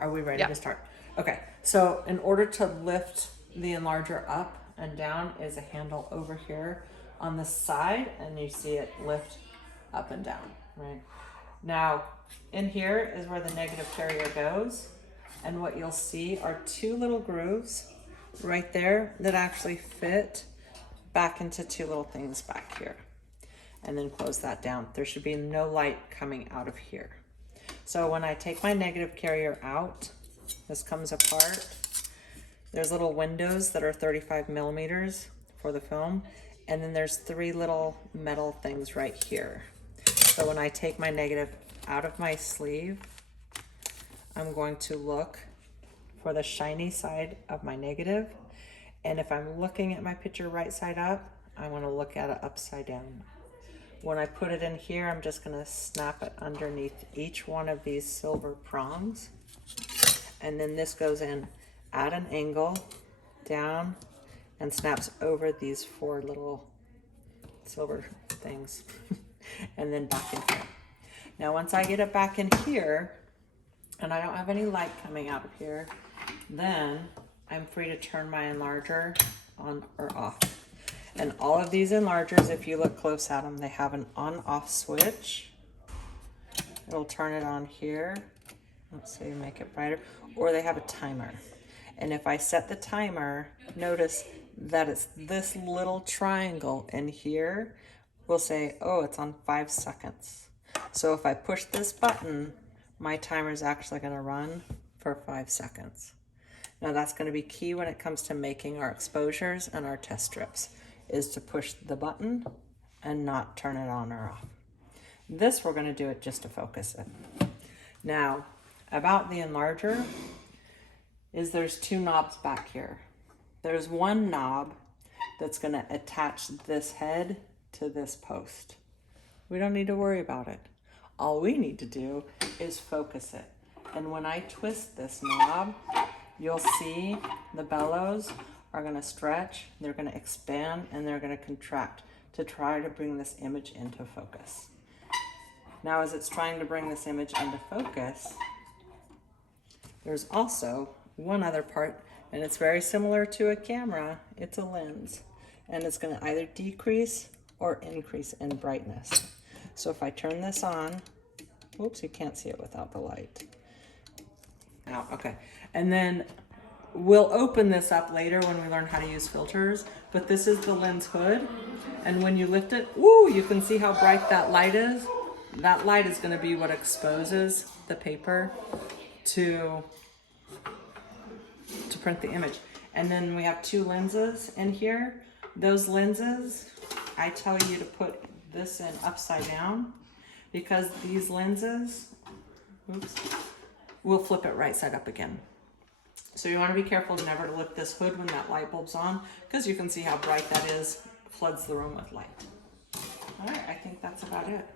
Are we ready Yep. to start? Okay, so in order to lift the enlarger up and down is a handle over here on the side, and you see it lift up and down, right? Now, in here is where the negative carrier goes, and what you'll see are two little grooves right there that actually fit back into two little things back here. And then close that down. There should be no light coming out of here. So when I take my negative carrier out, this comes apart. There's little windows that are 35 millimeters for the film. And then there's three little metal things right here. So when I take my negative out of my sleeve, I'm going to look for the shiny side of my negative. And if I'm looking at my picture right side up, I want to look at it upside down. When I put it in here, I'm just going to snap it underneath each one of these silver prongs. And then this goes in at an angle, down, and snaps over these four little silver things. And then back in here. Now once I get it back in here, and I don't have any light coming out of here, then I'm free to turn my enlarger on or off. And all of these enlargers, if you look close at them, they have an on-off switch. It'll turn it on here. Let's see, make it brighter. Or they have a timer. And if I set the timer, notice that it's this little triangle in here will say, oh, it's on 5 seconds. So if I push this button, my timer is actually going to run for 5 seconds. Now that's going to be key when it comes to making our exposures and our test strips, is to push the button and not turn it on or off. This we're going to do it just to focus it. Now, about the enlarger is there's two knobs back here. There's one knob that's going to attach this head to this post. We don't need to worry about it. All we need to do is focus it. And when I twist this knob, you'll see the bellows are going to stretch, they're going to expand, and they're going to contract to try to bring this image into focus. Now, as it's trying to bring this image into focus, there's also one other part, and it's very similar to a camera. It's a lens, and it's going to either decrease or increase in brightness. So if I turn this on, whoops, you can't see it without the light. Now, okay, and then we'll open this up later when we learn how to use filters, but this is the lens hood, and when you lift it, woo, you can see how bright that light is. That light is going to be what exposes the paper to print the image. And then we have two lenses in here. Those lenses, I tell you to put this in upside down, because these lenses, oops, will flip it right side up again. So you want to be careful never to lift this hood when that light bulb's on, because you can see how bright that is, floods the room with light. All right, I think that's about it.